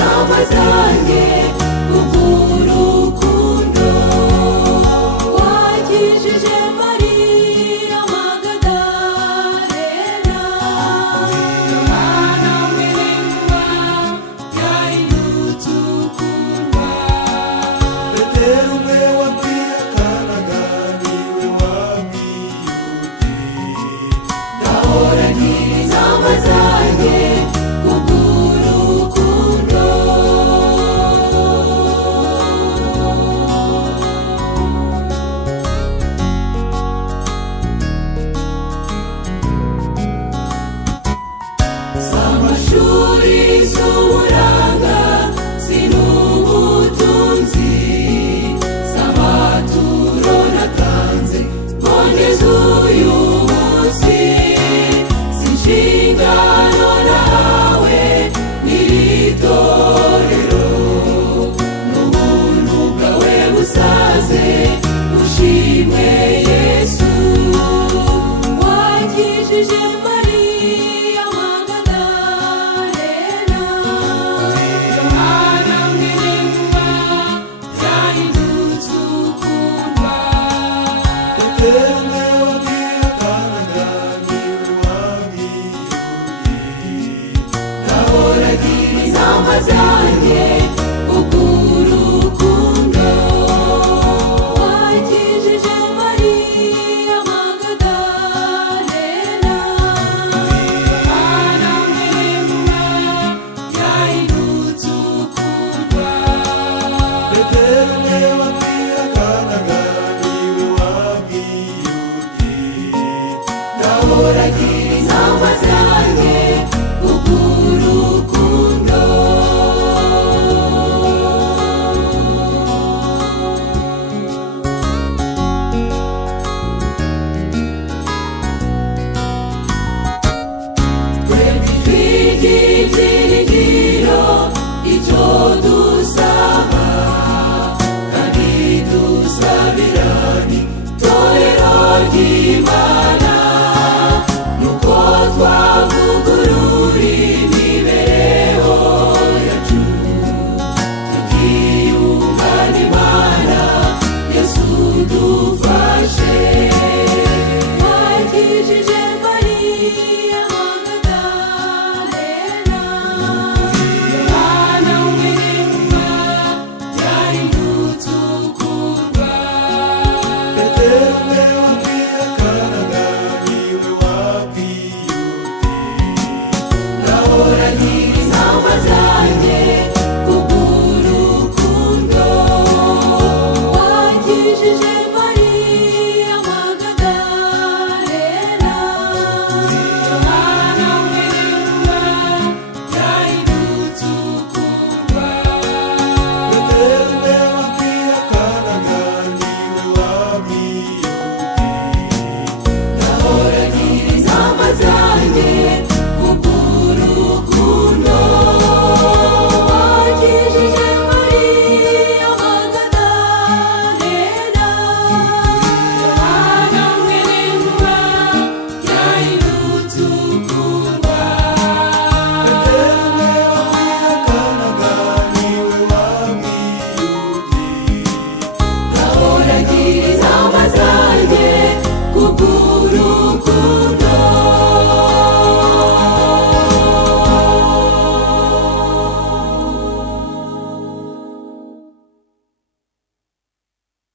zanjye kubw'urukundo wakijije Mariya Magadalena, Yohana mwene yahindutse ukurwa, Petero umwe wamwihakanaga niwe wabwiye uti ndahora ngira inama zanjye kubw'urukundo. Z'amashuri z'uburanga z'ubutunzi z'amaturo natanze mboneza uyu munsi, z'inshingano nahawe n'iri torero, n'ubuntu bwawe busaze ushimwe Yesu. Wakijije Mariya Magadalena, Yohana mwene yahindutse ukurwa, Petero umwe wamwihakanaga niwe wabwiye uti ndahora ngira inama zanjye